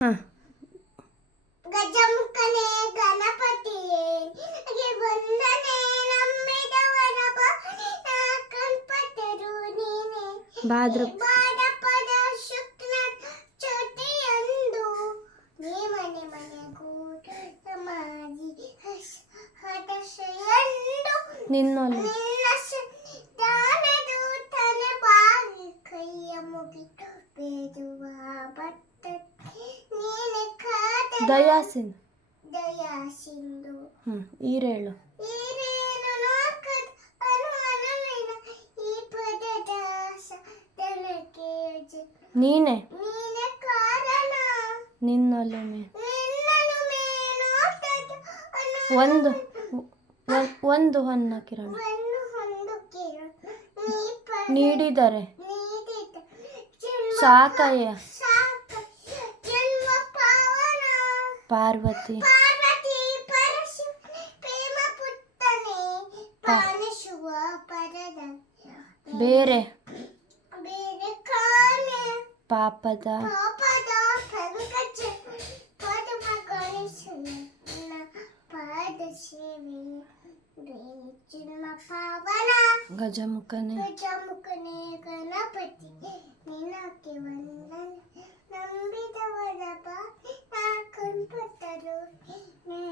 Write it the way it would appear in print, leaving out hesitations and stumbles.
ಹಾಂ. ಗಜಮುಖನೇ ಗಣಪತಿಯೇ ವಂದನೆ ನಂಬಿದವರ ಕಲ್ಪತರು ನೀನೆ ಭಾದ್ರಪದ ಶುಕ್ಲ ಚತುರ್ಥಿಯಂದು ನೀ ಮನೆ ಮನೆಗೂ ಸಮಾಧಿ ಹದಶೆಯಂದು ನಿನ್ನೊಲು ದಾನದೂತನ ಬಾಗಿ ಕೈಯ ಮುಗಿದು ಬೇಡುವ ಭಕ್ತ ನೀನೆ ಕಾದ ದಯಾಸಿಂಧು ಈರೇಳು ಈರೇನು ಲೋಕದ ಅನುಮನವಿನ ಈ ಪದದ ಸದನಕ್ಕೆ ನೀನೆ ಕಾರಣ ನಿನ್ನೊಲುಮೆ ನಿನ್ನೊಲುಮೆ ನೋಟದ ಒಂದು ಹೊನ್ನ ಕಿರಣ ಒಂದು ಕಿರಣ ನೀಡಿದರೆ ನೀಡಿದ ಸಾಕಯ್ಯ ಜನ್ಮ ಪಾವನ ಪಾರ್ವತಿ ಪರಶಿವ ಪ್ರೇಮ ಪುತ್ತನೆ ಪಾಲಿಸುವ ಪರದ ಬೇರೆ ಕಾನೆ ಪಾಪದ ಪಂಕಜ ಪದಮ ಗಣೇಶನ ಪಾದ ಸೇವೆ ಜನ್ಮ ಪಾವನ ಗಜಮುಖನೇ ಗಣಪತಿ ನಿನಗೆ ವಂದನೆ ನಂಬಿದವರ ಕಲ್ಪತರು